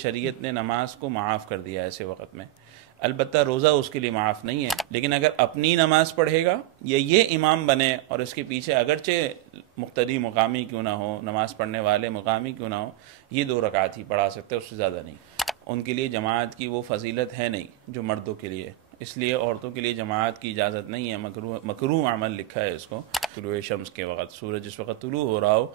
شریعت نے نماز کو معاف کر دیا ایسے وقت میں۔ البتہ روزہ اس کے لیے معاف نہیں ہے، لیکن اگر اپنی نماز پڑھے گا یا یہ امام بنے اور اس کے پیچھے اگرچہ مقتدی مقامی کیوں نہ ہو، نماز پڑھنے والے مقامی کیوں نہ ہو، یہ 2 رکعت ہی پڑھا سکتے، اس سے زیادہ نہیں۔ ان کے لیے جماعت کی وہ فضیلت ہے نہیں جو مردوں کے لیے، اس لیے عورتوں کے لیے جماعت کی اجازت نہیں ہے، مکروہ عمل لکھا ہے اس کو۔ طلوع شمس کے وقت، سورج جس وقت طلوع ہو رہا ہو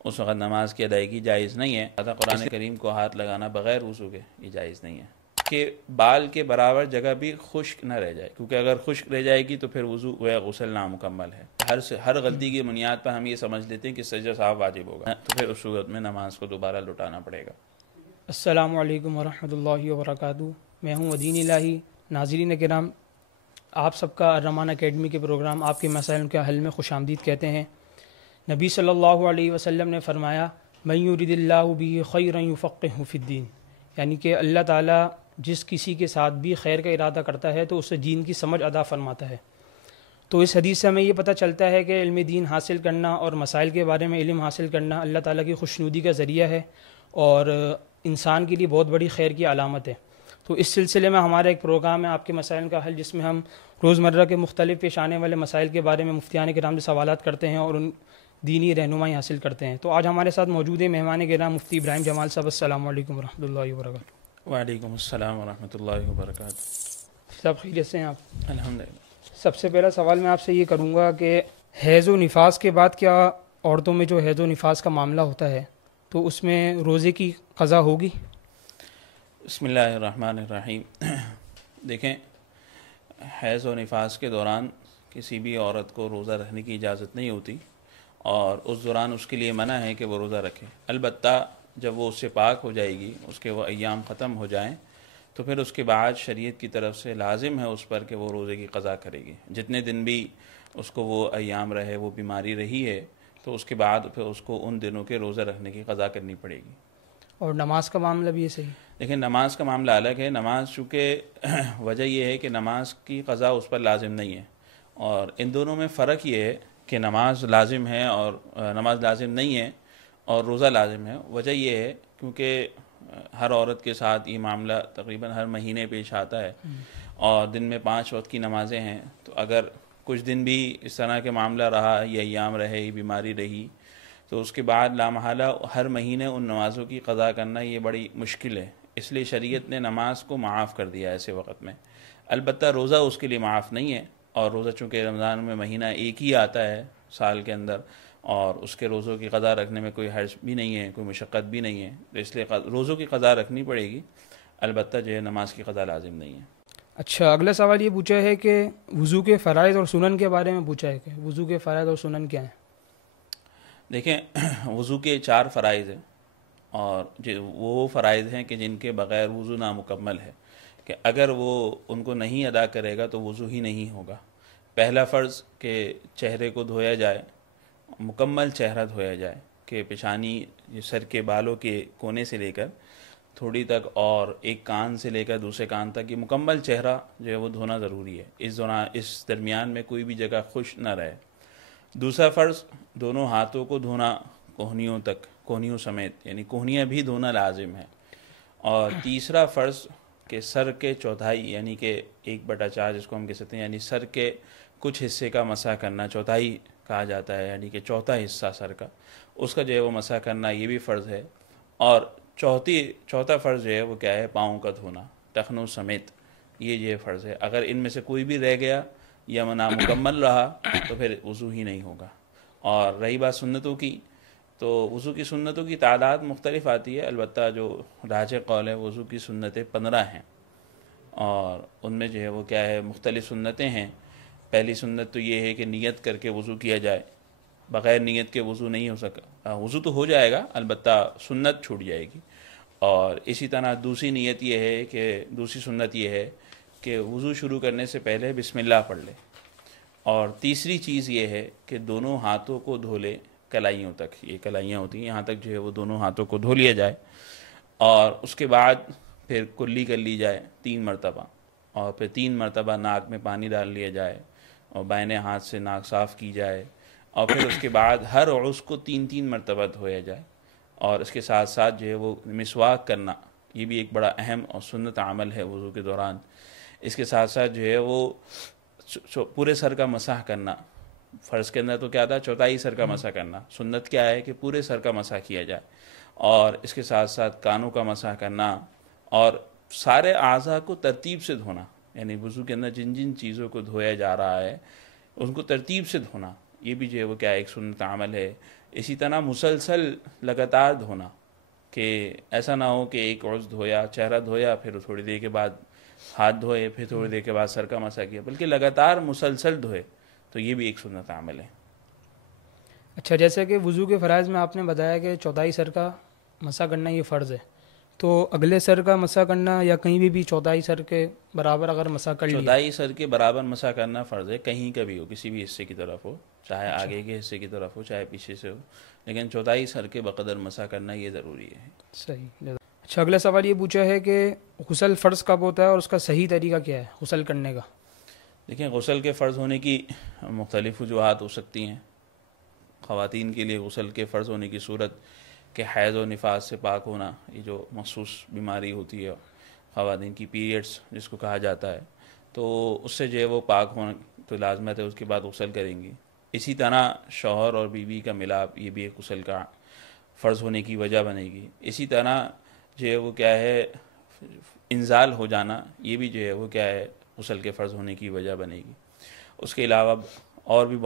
اس وقت نماز کی ادائیگی جائز نہیں ہے۔ قرآن کریم کو ہاتھ لگانا بغیر وضو کے یہ جائز نہیں ہے کہ بال کے برابر جگہ بھی خشک نہ رہ جائے، کیونکہ اگر خشک رہ جائے گی تو پھر وضو و غسل نامکمل ہے۔ ہر غلطی کی بنیاد پر ہم یہ سمجھ لیتے ہیں کہ سجدہ صاحب واجب ہوگا، تو پھر اس صورت میں نماز کو دوبارہ لٹانا پڑے گا۔ السلام علیکم ورحمۃ اللہ وبرکاتہ۔ میں ہوں ودین الہی۔ ناظرین کرام، آپ سب کا الرحمان اکیڈمی کے پروگرام آپ کے مسائل کے حل میں خوش آمدید کہتے ہیں۔ نبی صلی اللہ علیہ وسلم نے فرمایا، من یرید اللہ بہ خیرا یفقہہ فی الدین، یعنی کہ اللہ تعالیٰ جس کسی کے ساتھ بھی خیر کا ارادہ کرتا ہے تو اسے دین کی سمجھ عطا فرماتا ہے۔ تو اس حدیث سے ہمیں یہ پتہ چلتا ہے کہ علم دین حاصل کرنا اور مسائل کے بارے میں علم حاصل کرنا اللہ تعالیٰ کی خوشنودی کا ذریعہ ہے اور انسان کے لیے بہت بڑی خیر کی علامت ہے۔ تو اس سلسلے میں ہمارا ایک پروگرام ہے آپ کے مسائل کا حل، جس میں ہم روزمرہ کے مختلف پیش آنے والے مسائل کے بارے میں مفتیان کرام سے سوالات کرتے ہیں اور ان دینی رہنمائی حاصل کرتے ہیں۔ تو آج ہمارے ساتھ موجود ہیں مہمان کرام مفتی ابراہیم جمال صاحب۔ السلام علیکم ورحمۃ اللہ وبرکاتہ۔ وعلیکم السلام ورحمۃ اللہ وبرکاتہ۔ سب خیریت سے ہیں آپ؟ الحمدللہ۔ سب سے پہلا سوال میں آپ سے یہ کروں گا کہ حیض و نفاس کے بعد کیا عورتوں میں جو حیض و نفاس کا معاملہ ہوتا ہے تو اس میں روزے کی قضا ہوگی؟ بسم اللہ الرحمن الرحیم۔ دیکھیں، حیض و نفاس کے دوران کسی بھی عورت کو روزہ رکھنے کی اجازت نہیں ہوتی، اور اس دوران اس کے لیے منع ہے کہ وہ روزہ رکھے۔ البتہ جب وہ اس سے پاک ہو جائے گی، اس کے وہ ایام ختم ہو جائیں، تو پھر اس کے بعد شریعت کی طرف سے لازم ہے اس پر کہ وہ روزے کی قضا کرے گی۔ جتنے دن بھی اس کو وہ ایام رہے، وہ بیماری رہی ہے، تو اس کے بعد پھر اس کو ان دنوں کے روزہ رکھنے کی قضا کرنی پڑے گی۔ اور نماز کا معاملہ بھی یہ صحیح؟ لیکن نماز کا معاملہ الگ ہے۔ نماز چونکہ وجہ یہ ہے کہ نماز کی قضا اس پر لازم نہیں ہے، اور ان دونوں میں فرق یہ ہے کہ نماز لازم ہے اور نماز لازم نہیں ہے اور روزہ لازم ہے۔ وجہ یہ ہے کیونکہ ہر عورت کے ساتھ یہ معاملہ تقریباً ہر مہینے پیش آتا ہے، اور دن میں 5 وقت کی نمازیں ہیں، تو اگر کچھ دن بھی اس طرح کے معاملہ رہا، یہ ایام رہے، یہ بیماری رہی، تو اس کے بعد لامحالہ ہر مہینے ان نمازوں کی قضا کرنا یہ بڑی مشکل ہے۔ اس لیے شریعت نے نماز کو معاف کر دیا ایسے وقت میں۔ البتہ روزہ اس کے لیے معاف نہیں ہے، اور روزہ چونکہ رمضان میں مہینہ ایک ہی آتا ہے سال کے اندر، اور اس کے روزوں کی قضا رکھنے میں کوئی حرج بھی نہیں ہے، کوئی مشقت بھی نہیں ہے، تو اس لیے روزوں کی قضا رکھنی پڑے گی، البتہ جو ہے نماز کی قضا لازم نہیں ہے۔ اچھا، اگلا سوال یہ پوچھا ہے کہ وضو کے فرائض اور سنن کے بارے میں پوچھا ہے کہ وضو کے فرائض اور سنن کیا ہیں؟ دیکھیں، وضو کے 4 فرائض ہیں، اور وہ فرائض ہیں کہ جن کے بغیر وضو نامکمل ہے، کہ اگر وہ ان کو نہیں ادا کرے گا تو وضو ہی نہیں ہوگا۔ پہلا فرض کہ چہرے کو دھویا جائے، مکمل چہرہ دھویا جائے، کہ پیشانی سر کے بالوں کے کونے سے لے کر تھوڑی تک اور ایک کان سے لے کر دوسرے کان تک، یہ مکمل چہرہ جو ہے وہ دھونا ضروری ہے۔ اس درمیان میں کوئی بھی جگہ خشک نہ رہے۔ دوسرا فرض، دونوں ہاتھوں کو دھونا کوہنیوں تک، کوہنیوں سمیت، یعنی کوہنیاں بھی دھونا لازم ہے۔ اور تیسرا فرض کہ سر کے چوتھائی، یعنی کہ 1/4 جس کو ہم کہہ سکتے ہیں، یعنی سر کے کچھ حصے کا مسح کرنا، چوتھائی کہا جاتا ہے، یعنی کہ چوتھا حصہ سر کا، اس کا جو ہے وہ مسح کرنا، یہ بھی فرض ہے۔ اور چوتھا فرض جو ہے وہ کیا ہے؟ پاؤں کا دھونا ٹخنوں سمیت، یہ جو ہے فرض ہے۔ اگر ان میں سے کوئی بھی رہ گیا یا نامکمل رہا تو پھر وضو ہی نہیں ہوگا۔ اور رہی بات سنتوں کی، تو وضو کی سنتوں کی تعداد مختلف آتی ہے، البتہ جو راجح قول ہے وضو کی سنتیں 15 ہیں، اور ان میں جو ہے وہ کیا ہے؟ مختلف سنتیں ہیں۔ پہلی سنت تو یہ ہے کہ نیت کر کے وضو کیا جائے، بغیر نیت کے وضو نہیں ہو سکا، وضو تو ہو جائے گا البتہ سنت چھوٹ جائے گی۔ اور اسی طرح دوسری سنت یہ ہے کہ وضو شروع کرنے سے پہلے بسم اللہ پڑھ لے۔ اور تیسری چیز یہ ہے کہ دونوں ہاتھوں کو دھو لے کلائیوں تک، یہ کلائیاں ہوتی ہیں یہاں تک جو ہے وہ دونوں ہاتھوں کو دھو لیا جائے، اور اس کے بعد پھر کلی کر لی جائے 3 مرتبہ، اور پھر 3 مرتبہ ناک میں پانی ڈال لیا جائے، اور بائیں ہاتھ سے ناک صاف کی جائے، اور پھر اس کے بعد ہر عضو کو 3 مرتبہ دھویا جائے، اور اس کے ساتھ ساتھ جو ہے وہ مسواک کرنا یہ بھی ایک بڑا اہم اور سنت عمل ہے وضو کے دوران. اس کے ساتھ ساتھ جو ہے وہ پورے سر کا مسح کرنا. فرض کے اندر تو کیا تھا؟ چوتھائی سر کا مسح کرنا. سنت کیا ہے کہ پورے سر کا مسح کیا جائے. اور اس کے ساتھ ساتھ کانوں کا مسح کرنا اور سارے اعضاء کو ترتیب سے دھونا. یعنی وضو کے اندر جن جن چیزوں کو دھویا جا رہا ہے ان کو ترتیب سے دھونا. یہ بھی جو ہے وہ کیا ایک سنت عمل ہے. اسی طرح مسلسل لگاتار دھونا کہ ایسا نہ ہو کہ ایک عضو دھویا، چہرہ دھویا، پھر تھوڑی دیر کے بعد ہاتھ دھوئے، پھر تھوڑی دیر کے بعد سر کا مسح کیا، بلکہ لگاتار مسلسل دھوئے. تو یہ بھی ایک سنت عمل ہے. اچھا، جیسے کہ وضو کے فرائض میں آپ نے بتایا کہ چوتھائی سر کا مسح کرنا یہ فرض ہے، تو اگلے سر کا مسح کرنا یا کہیں بھی چوتھائی سر کے برابر اگر مسح کر لیا؟ چوتھائی سر کے برابر مسح کرنا فرض ہے، کہیں کا بھی ہو، کسی بھی حصے کی طرف ہو، چاہے آگے کے حصے کی طرف ہو چاہے پیچھے سے ہو، لیکن چوتھائی سر کے بقدر مسح کرنا یہ ضروری ہے. صحیح. اچھا، اگلا سوال یہ پوچھا ہے کہ غسل فرض کب ہوتا ہے اور اس کا صحیح طریقہ کیا ہے غسل کرنے کا؟ دیکھیں، غسل کے فرض ہونے کی مختلف وجوہات ہو سکتی ہیں. خواتین کے لیے غسل کے فرض ہونے کی صورت کہ حیض و نفاس سے پاک ہونا، یہ جو مخصوص بیماری ہوتی ہے خواتین کی، پیریڈز جس کو کہا جاتا ہے، تو اس سے جو ہے وہ پاک ہونا تو لازمت ہے، اس کے بعد غسل کریں گی. اسی طرح شوہر اور بیوی کا ملاپ، یہ بھی ایک غسل کا فرض ہونے کی وجہ بنے گی. اسی طرح جو ہے وہ کیا ہے انزال ہو جانا، یہ بھی جو ہے وہ کیا ہے غسل کے فرض ہونے کی وجہ بنے گی. اس کے علاوہ اور بھی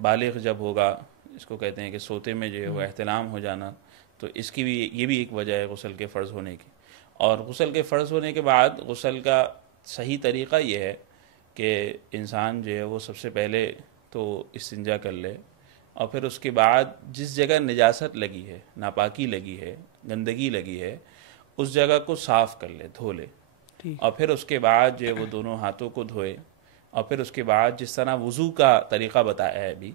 بالغ جب ہوگا، اس کو کہتے ہیں کہ سوتے میں جو ہے وہ احتلام ہو جانا، تو اس کی بھی یہ بھی ایک وجہ ہے غسل کے فرض ہونے کی. اور غسل کے فرض ہونے کے بعد غسل کا صحیح طریقہ یہ ہے کہ انسان جو ہے وہ سب سے پہلے تو استنجا کر لے، اور پھر اس کے بعد جس جگہ نجاست لگی ہے، ناپاکی لگی ہے، گندگی لگی ہے، اس جگہ کو صاف کر لے، دھو لے. اور پھر اس کے بعد جو ہے وہ دونوں ہاتھوں کو دھوئے، اور پھر اس کے بعد جس طرح وضو کا طریقہ بتایا ہے ابھی،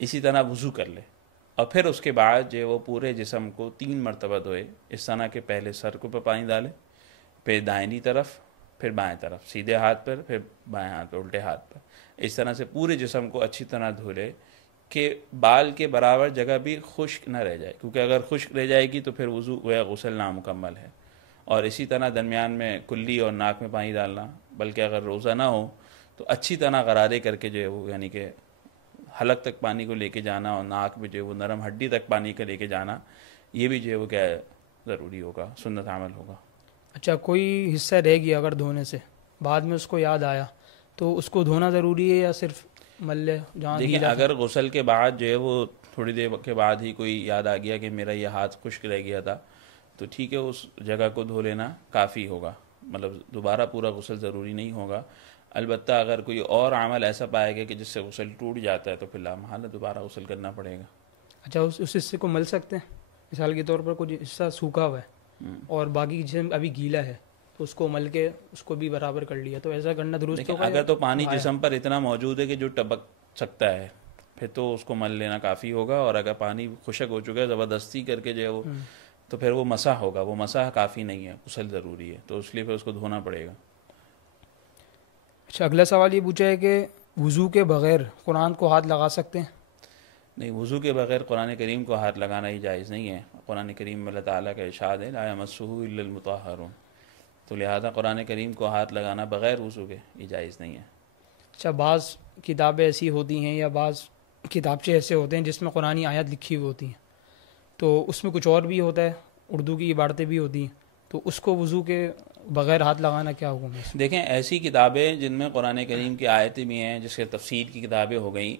اسی طرح وضو کر لے. اور پھر اس کے بعد جو ہے وہ پورے جسم کو 3 مرتبہ دھوئے. اس طرح کہ پہلے سر کو پہ پانی ڈالے، پھر دائنی طرف، پھر بائیں طرف، سیدھے ہاتھ پر، پھر بائیں ہاتھ پر، الٹے ہاتھ پر. اس طرح سے پورے جسم کو اچھی طرح دھو لے کہ بال کے برابر جگہ بھی خشک نہ رہ جائے، کیونکہ اگر خشک رہ جائے گی تو پھر وضو یا غسل نامکمل ہے. اور اسی طرح درمیان میں کلی اور ناک میں پانی ڈالنا، بلکہ اگر روزہ نہ ہو تو اچھی طرح غرارے کر کے جو ہے وہ یعنی کہ حلق تک پانی کو لے کے جانا، اور ناک میں جو ہے وہ نرم ہڈی تک پانی کو لے کے جانا، یہ بھی جو ہے وہ کیا ہے ضروری ہوگا، سنت عمل ہوگا. اچھا، کوئی حصہ رہ گیا اگر دھونے سے بعد میں اس کو یاد آیا تو اس کو دھونا ضروری ہے یا صرف مل لے جہاں؟ دیکھیں، اگر غسل کے بعد جو ہے وہ تھوڑی دیر کے بعد ہی کوئی یاد آ گیا کہ میرا یہ ہاتھ خشک رہ گیا تھا، تو ٹھیک ہے، اس جگہ کو دھو لینا کافی ہوگا، مطلب دوبارہ پورا غسل ضروری نہیں ہوگا. البتہ اگر کوئی اور عمل ایسا پائے گا کہ جس سے غسل ٹوٹ جاتا ہے تو پھر لامحالہ دوبارہ غسل کرنا پڑے گا. اچھا، اس حصے کو مل سکتے ہیں؟ مثال کے طور پر کچھ حصہ سوکھا ہوا ہے اور باقی جسم ابھی گیلا ہے تو اس کو مل کے اس کو بھی برابر کر لیا، تو ایسا کرنا درست ہوگا؟ اگر تو پانی جسم پر اتنا موجود ہے کہ جو ٹپک سکتا ہے پھر تو اس کو مل لینا کافی ہوگا. اور اگر پانی خشک ہو چکا ہے زبردستی کر کے جو ہے وہ تو پھر وہ مسح ہوگا، وہ مسح کافی نہیں ہے، غسل ضروری ہے، تو اس لیے پھر اس کو دھونا پڑے گا. اچھا، اگلا سوال یہ پوچھا ہے کہ وضو کے بغیر قرآن کو ہاتھ لگا سکتے ہیں؟ نہیں، وضو کے بغیر قرآن کریم کو ہاتھ لگانا ہی جائز نہیں ہے. قرآن کریم میں اللہ تعالیٰ کا ارشاد ہے لا یمسہ الا المطہرون، تو لہذا قرآن کریم کو ہاتھ لگانا بغیر وضو کے یہ جائز نہیں ہے. اچھا، بعض کتابیں ایسی ہوتی ہیں یا بعض کتابچے ایسے ہوتے ہیں جس میں قرآنی آیات لکھی ہوئی ہوتی ہیں، تو اس میں کچھ اور بھی ہوتا ہے، اردو کی عبارتیں بھی ہوتی ہیں، تو اس کو وضو کے بغیر ہاتھ لگانا کیا حکم ہے؟ دیکھیں، ایسی کتابیں جن میں قرآن کریم کی آیتیں بھی ہیں، جس کے تفسیر کی کتابیں ہو گئیں،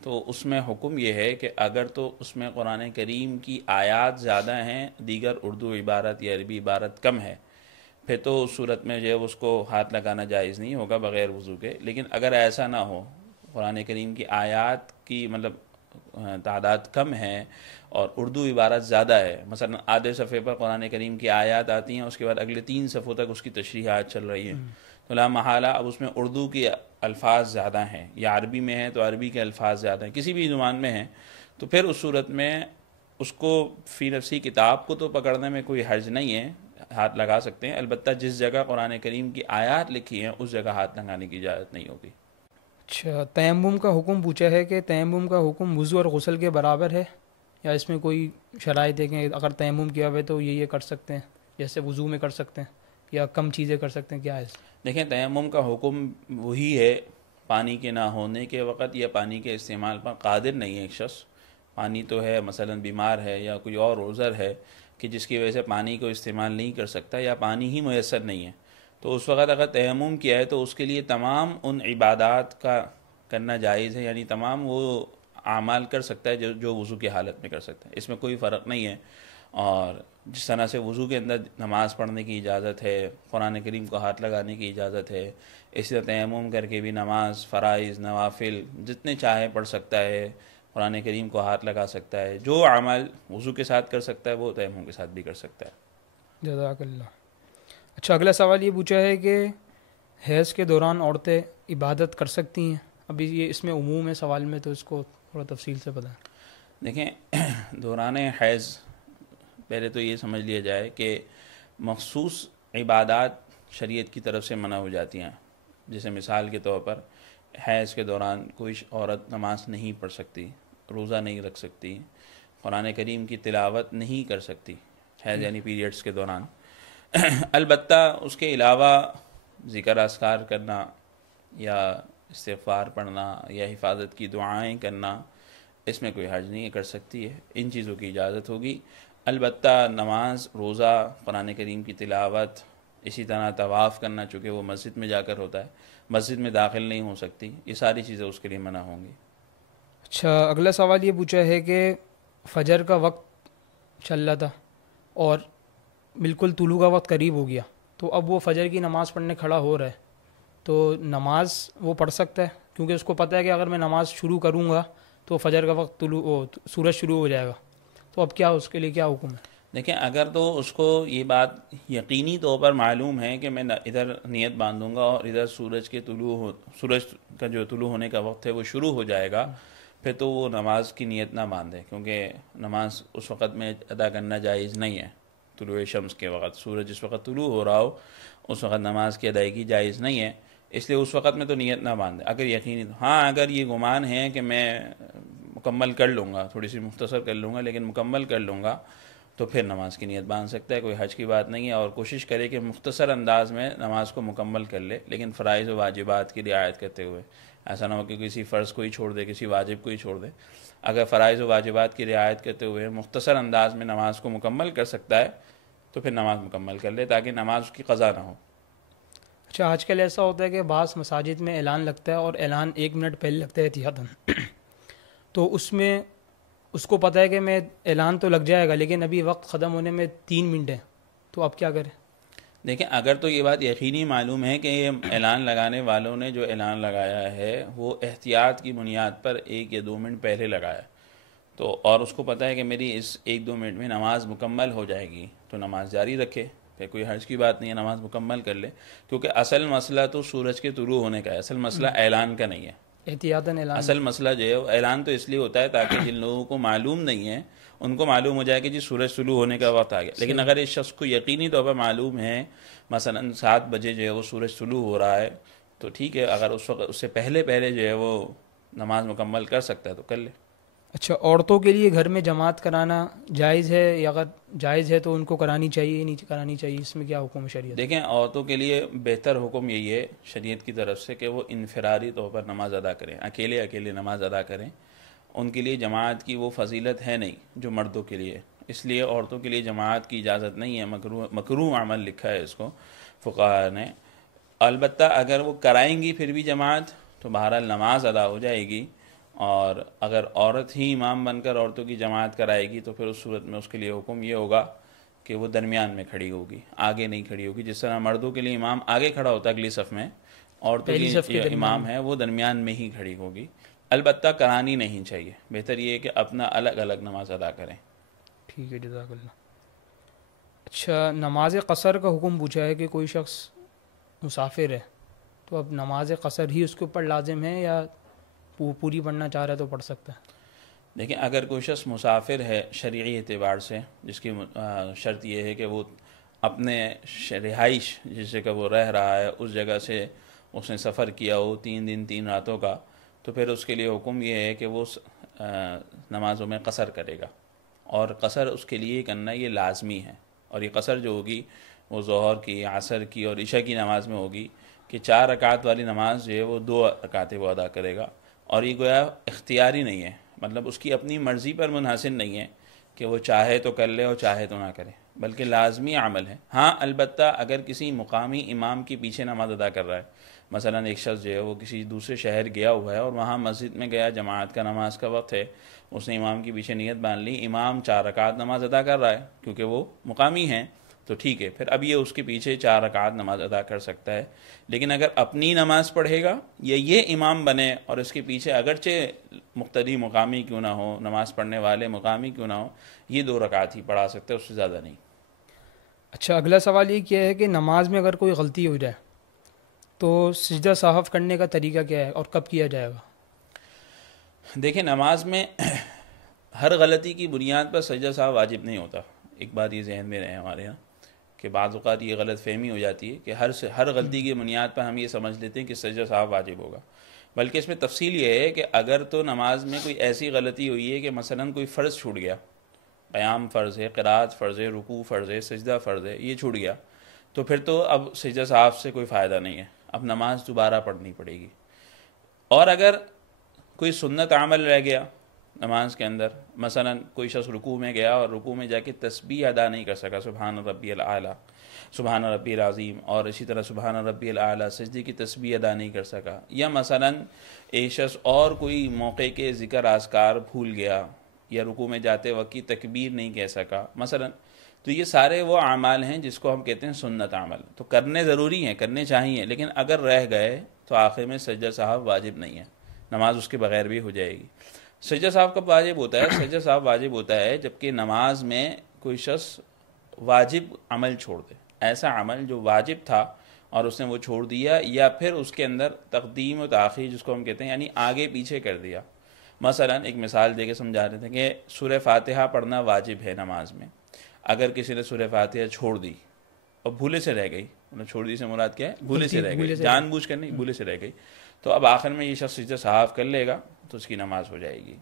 تو اس میں حکم یہ ہے کہ اگر تو اس میں قرآن کریم کی آیات زیادہ ہیں، دیگر اردو عبارت یا عربی عبارت کم ہے، پھر تو اس صورت میں جو ہے اس کو ہاتھ لگانا جائز نہیں ہوگا بغیر وضو کے. لیکن اگر ایسا نہ ہو، قرآن کریم کی آیات کی مطلب تعداد کم ہے اور اردو عبارت زیادہ ہے، مثلا آدھے صفحے پر قرآن کریم کی آیات آتی ہیں، اس کے بعد اگلے 3 صفحوں تک اس کی تشریحات چل رہی ہیں، تو لا محالہ اب اس میں اردو کے الفاظ زیادہ ہیں یا عربی میں ہیں تو عربی کے الفاظ زیادہ ہیں، کسی بھی زبان میں ہیں، تو پھر اس صورت میں اس کو فی نفسی کتاب کو تو پکڑنے میں کوئی حرج نہیں ہے، ہاتھ لگا سکتے ہیں. البتہ جس جگہ قرآن کریم کی آیات لکھی ہیں اس جگہ ہاتھ لگانے کی اجازت نہیں ہوگی. اچھا، تیمم کا حکم پوچھا ہے کہ تیمم کا حکم وضو اور غسل کے برابر ہے یا اس میں کوئی شرائط ہے کہ اگر تیمم کیا ہوئے تو یہ کر سکتے ہیں؟ جیسے وضو میں کر سکتے ہیں یا کم چیزیں کر سکتے ہیں، کیا ہے؟ دیکھیں تیمم کا حکم وہی ہے پانی کے نہ ہونے کے وقت یا پانی کے استعمال پر قادر نہیں ہے ایک شخص، پانی تو ہے مثلا بیمار ہے یا کوئی اور عذر ہے کہ جس کی وجہ سے پانی کو استعمال نہیں کر سکتا یا پانی ہی میسر نہیں ہے، تو اس وقت اگر تیمم کیا ہے تو اس کے لیے تمام ان عبادات کا کرنا جائز ہے، یعنی تمام وہ اعمال کر سکتا ہے جو وضو کی حالت میں کر سکتا ہے، اس میں کوئی فرق نہیں ہے۔ اور جس طرح سے وضو کے اندر نماز پڑھنے کی اجازت ہے، قرآن کریم کو ہاتھ لگانے کی اجازت ہے، اسی طرح تیمم کر کے بھی نماز، فرائض، نوافل جتنے چاہے پڑھ سکتا ہے، قرآن کریم کو ہاتھ لگا سکتا ہے، جو عمل وضو کے ساتھ کر سکتا ہے وہ تیمم کے ساتھ بھی کر سکتا ہے۔ جزاک اللہ۔ اچھا، اگلا سوال یہ پوچھا ہے کہ حیض کے دوران عورتیں عبادت کر سکتی ہیں؟ ابھی یہ اس میں عموم ہے سوال میں، تو اس کو تھوڑا تفصیل سے بتائیں۔ دیکھیں دوران حیض پہلے تو یہ سمجھ لیا جائے کہ مخصوص عبادات شریعت کی طرف سے منع ہو جاتی ہیں، جیسے مثال کے طور پر حیض کے دوران کوئی عورت نماز نہیں پڑھ سکتی، روزہ نہیں رکھ سکتی، قرآن کریم کی تلاوت نہیں کر سکتی حیض یعنی پیریڈز کے دوران۔ البتہ اس کے علاوہ ذکر اذکار کرنا یا استغفار پڑھنا یا حفاظت کی دعائیں کرنا، اس میں کوئی حرج نہیں ہے، کر سکتی ہے، ان چیزوں کی اجازت ہوگی۔ البتہ نماز، روزہ، قرآن کریم کی تلاوت، اسی طرح طواف کرنا، چونکہ وہ مسجد میں جا کر ہوتا ہے، مسجد میں داخل نہیں ہو سکتی، یہ ساری چیزیں اس کے لیے منع ہوں گی۔ اچھا، اگلا سوال یہ پوچھا ہے کہ فجر کا وقت چل رہا تھا اور بالکل طلوع کا وقت قریب ہو گیا، تو اب وہ فجر کی نماز پڑھنے کھڑا ہو رہا ہے، تو نماز وہ پڑھ سکتا ہے؟ کیونکہ اس کو پتہ ہے کہ اگر میں نماز شروع کروں گا تو فجر کا وقت سورج شروع ہو جائے گا، تو اب کیا اس کے لیے کیا حکم ہے؟ دیکھیں اگر تو اس کو یہ بات یقینی طور پر معلوم ہے کہ میں ادھر نیت باندھوں گا اور ادھر سورج کا جو طلوع ہونے کا وقت ہے وہ شروع ہو جائے گا، پھر تو وہ نماز کی نیت نہ باندھے، کیونکہ نماز اس وقت میں ادا کرنا جائز نہیں ہے۔ طلوع شمس کے وقت، سورج جس وقت طلوع ہو رہا ہو اس وقت نماز کی ادائیگی جائز نہیں ہے، اس لیے اس وقت میں تو نیت نہ باندھے اگر یقینی۔ ہاں اگر یہ گمان ہے کہ میں مکمل کر لوں گا، تھوڑی سی مختصر کر لوں گا لیکن مکمل کر لوں گا، تو پھر نماز کی نیت باندھ سکتا ہے، کوئی حرج کی بات نہیں ہے، اور کوشش کرے کہ مختصر انداز میں نماز کو مکمل کر لے، لیکن فرائض و واجبات کی رعایت کرتے ہوئے۔ ایسا نہ ہو کہ کسی فرض کو ہی چھوڑ دے، کسی واجب کو ہی چھوڑ دے۔ اگر فرائض و واجبات کی رعایت کرتے ہوئے مختصر انداز میں نماز کو مکمل کر سکتا ہے تو پھر نماز مکمل کر لے، تاکہ نماز اس کی قضا نہ ہو۔ اچھا، آج کل ایسا ہوتا ہے کہ بعض مساجد میں اعلان لگتا ہے اور اعلان 1 منٹ پہلے لگتا ہے احتیاطاً، تو اس میں اس کو پتہ ہے کہ میں اعلان تو لگ جائے گا لیکن ابھی وقت ختم ہونے میں 3 منٹ ہے، تو اب کیا کریں؟ دیکھیں اگر تو یہ بات یقینی معلوم ہے کہ یہ اعلان لگانے والوں نے جو اعلان لگایا ہے وہ احتیاط کی بنیاد پر 1 یا 2 منٹ پہلے لگایا، تو اور اس کو پتہ ہے کہ میری اس 1-2 منٹ میں نماز مکمل ہو جائے گی، تو نماز جاری رکھے، پھر کوئی حرج کی بات نہیں ہے، نماز مکمل کر لے، کیونکہ اصل مسئلہ تو سورج کے طلوع ہونے کا ہے، اصل مسئلہ اعلان کا نہیں ہے۔ احتیاطاً اعلان۔ اصل مسئلہ جو ہے وہ اعلان تو اس لیے ہوتا ہے تاکہ جن لوگوں کو معلوم نہیں ہے ان کو معلوم ہو جائے کہ جی سورج طلوع ہونے کا وقت آ گیا، لیکن اگر اس شخص کو یقینی طور پر معلوم ہے مثلا 7 بجے جو ہے وہ سورج طلوع ہو رہا ہے تو ٹھیک ہے، اگر اس وقت اس سے پہلے جو ہے وہ نماز مکمل کر سکتا ہے تو کر لے۔ اچھا، عورتوں کے لیے گھر میں جماعت کرانا جائز ہے، یا اگر جائز ہے تو ان کو کرانی چاہیے نہیں کرانی چاہیے، اس میں کیا حکم ہے شریعت؟ دیکھیں عورتوں کے لیے بہتر حکم یہی ہے شریعت کی طرف سے کہ وہ انفرادی طور پر نماز ادا کریں، اکیلے نماز ادا کریں، ان کے لیے جماعت کی وہ فضیلت ہے نہیں جو مردوں کے لیے، اس لیے عورتوں کے لیے جماعت کی اجازت نہیں ہے، مکروہ عمل لکھا ہے اس کو فقہاء نے۔ البتہ اگر وہ کرائیں گی پھر بھی جماعت تو بہرحال نماز ادا ہو جائے گی، اور اگر عورت ہی امام بن کر عورتوں کی جماعت کرائے گی تو پھر اس صورت میں اس کے لیے حکم یہ ہوگا کہ وہ درمیان میں کھڑی ہوگی، آگے نہیں کھڑی ہوگی، جس طرح مردوں کے لیے امام آگے کھڑا ہوتا ہے اگلی صف میں، عورتوں پہلی صف کی کے درمیان امام ہے وہ درمیان میں ہی کھڑی ہوگی۔ البتہ کرانی نہیں چاہیے، بہتر یہ ہے کہ اپنا الگ الگ نماز ادا کریں۔ ٹھیک ہے، جزاک اللہ۔ اچھا، نماز قصر کا حکم پوچھا ہے کہ کوئی شخص مسافر ہے تو اب نماز قصر ہی اس کے اوپر لازم ہے یا پوری پڑھنا چاہ رہا ہے تو پڑھ سکتا ہے؟ دیکھیں اگر کوئی شخص مسافر ہے شرعی اعتبار سے، جس کی شرط یہ ہے کہ وہ اپنے رہائش جس جگہ وہ رہ رہا ہے اس جگہ سے اس نے سفر کیا ہو 3 دن 3 راتوں کا، تو پھر اس کے لیے حکم یہ ہے کہ وہ نمازوں میں قصر کرے گا، اور قصر اس کے لیے کرنا یہ لازمی ہے، اور یہ قصر جو ہوگی وہ ظہر کی، عصر کی اور عشاء کی نماز میں ہوگی کہ 4 رکعت والی نماز جو ہے وہ 2 رکعتیں وہ ادا کرے گا، اور یہ گویا اختیاری نہیں ہے، مطلب اس کی اپنی مرضی پر منحصر نہیں ہے کہ وہ چاہے تو کر لے اور چاہے تو نہ کرے، بلکہ لازمی عمل ہے۔ ہاں البتہ اگر کسی مقامی امام کے پیچھے نماز ادا کر رہا ہے، مثلا ایک شخص جو ہے وہ کسی دوسرے شہر گیا ہوا ہے اور وہاں مسجد میں گیا، جماعت کا نماز کا وقت ہے، اس نے امام کے پیچھے نیت باندھ لی، امام 4 رکعت نماز ادا کر رہا ہے کیونکہ وہ مقامی ہیں تو ٹھیک ہے، پھر اب یہ اس کے پیچھے 4 رکعت نماز ادا کر سکتا ہے۔ لیکن اگر اپنی نماز پڑھے گا یا یہ امام بنے اور اس کے پیچھے اگرچہ مقتدی مقامی کیوں نہ ہو، نماز پڑھنے والے مقامی کیوں نہ ہو، یہ 2 رکعت ہی پڑھا سکتا ہے، اس سے زیادہ نہیں۔ اچھا، اگلا سوال یہ کیا ہے کہ نماز میں اگر کوئی غلطی ہو جائے تو سجدہ سہو کرنے کا طریقہ کیا ہے اور کب کیا جائے گا؟ دیکھیں، نماز میں ہر غلطی کی بنیاد پر سجدہ سہو واجب نہیں ہوتا، ایک بات یہ ذہن میں رہے ہمارے ہاں کہ بعض اوقات یہ غلط فہمی ہو جاتی ہے کہ ہر غلطی کی بنیاد پر ہم یہ سمجھ لیتے ہیں کہ سجدہ سہو واجب ہوگا، بلکہ اس میں تفصیل یہ ہے کہ اگر تو نماز میں کوئی ایسی غلطی ہوئی ہے کہ مثلا کوئی فرض چھوٹ گیا، قیام فرض ہے، قرات فرض ہے، رکوع فرض ہے، سجدہ فرض ہے، یہ چھوٹ گیا، تو پھر تو اب سجدہ سہو سے کوئی فائدہ نہیں ہے، اب نماز دوبارہ پڑھنی پڑے گی۔ اور اگر کوئی سنت عمل رہ گیا نماز کے اندر، مثلا کوئی شخص رکوع میں گیا اور رکوع میں جا کے تسبیح ادا نہیں کر سکا، سبحان ربی الاعلیٰ، سبحان ربی العظیم، اور اسی طرح سبحان ربی الاعلیٰ، سجدے کی تسبیح ادا نہیں کر سکا، یا مثلا ایک شخص اور کوئی موقع کے ذکر اذکار بھول گیا، یا رکوع میں جاتے وقت کی تکبیر نہیں کہہ سکا مثلا، تو یہ سارے وہ اعمال ہیں جس کو ہم کہتے ہیں سنت عمل، تو کرنے ضروری ہیں، کرنے چاہیے، لیکن اگر رہ گئے تو آخر میں سجدہ سہو واجب نہیں ہے، نماز اس کے بغیر بھی ہو جائے گی۔ سجدہ سہو کب واجب ہوتا ہے؟ سجدہ سہو واجب ہوتا ہے جبکہ نماز میں کوئی شخص واجب عمل چھوڑ دے، ایسا عمل جو واجب تھا اور اس نے وہ چھوڑ دیا، یا پھر اس کے اندر تقدیم و تاخیر جس کو ہم کہتے ہیں، یعنی آگے پیچھے کر دیا۔ مثلا ایک مثال دے کے سمجھا رہے تھے کہ سورہ فاتحہ پڑھنا واجب ہے نماز میں، اگر کسی نے سورہ فاتحہ چھوڑ دی اور بھولے سے رہ گئی، مطلب چھوڑ دی سے مراد کیا ہے؟ بھولے سے رہ گئی، جان بوجھ کر نہیں، بھولے سے رہ گئی، تو اب آخر میں یہ شخص سجدہ سہو کر لے گا تو اس کی نماز ہو جائے گی،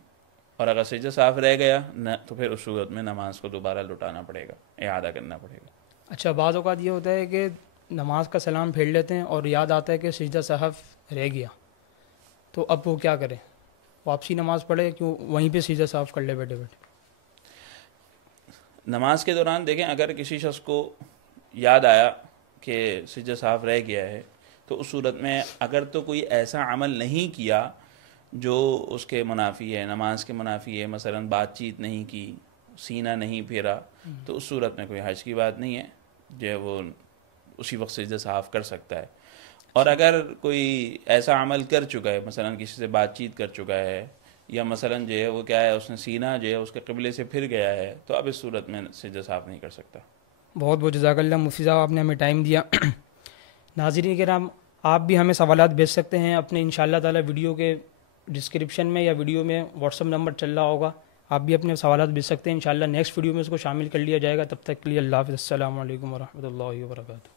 اور اگر سجدہ سہو رہ گیا تو پھر اس صورت میں نماز کو دوبارہ لوٹانا پڑے گا، اعادہ کرنا پڑے گا۔ اچھا، بعض اوقات یہ ہوتا ہے کہ نماز کا سلام پھیر لیتے ہیں اور یاد آتا ہے کہ سجدہ سہو رہ گیا، تو اب وہ کیا کریں؟ واپسی نماز پڑھے کیوں وہیں پہ سجدہ سہو کر لے بیٹھے بیٹھے؟ نماز کے دوران دیکھیں، اگر کسی شخص کو یاد آیا کہ سجدہ سہو رہ گیا ہے تو اس صورت میں اگر تو کوئی ایسا عمل نہیں کیا جو اس کے منافی ہے، نماز کے منافی ہے، مثلا بات چیت نہیں کی، سینہ نہیں پھیرا، تو اس صورت میں کوئی حرج کی بات نہیں ہے، جو ہے وہ اسی وقت سجدہ سہو کر سکتا ہے۔ اور اگر کوئی ایسا عمل کر چکا ہے، مثلا کسی سے بات چیت کر چکا ہے، یا مثلا جو ہے وہ کیا ہے، اس نے سینہ جو ہے اس کے قبلے سے پھر گیا ہے، تو اب اس صورت میں سجدہ سہو نہیں کر سکتا۔ بہت بہت جزاک اللہ مفتی صاحب، آپ نے ہمیں ٹائم دیا۔ ناظرین کرام، آپ بھی ہمیں سوالات بھیج سکتے ہیں اپنے انشاءاللہ تعالی ویڈیو کے ڈسکرپشن میں یا ویڈیو میں واٹس ایپ نمبر چل رہا ہوگا، آپ بھی اپنے سوالات بھیج سکتے ہیں، انشاءاللہ نیکسٹ ویڈیو میں اس کو شامل کر لیا جائے گا۔ تب تک کے لیے اللہ حافظ، السلام علیکم ورحمۃ اللہ وبرکاتہ۔